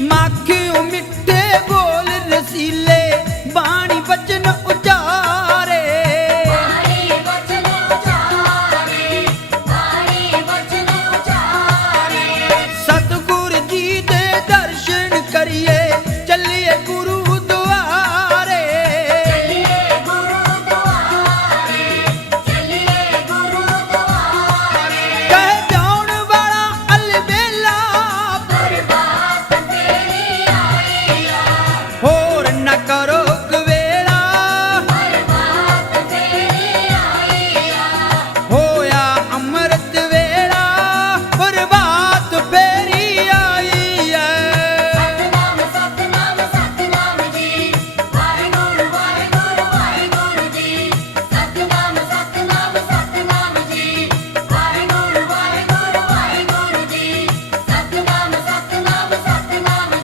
Macu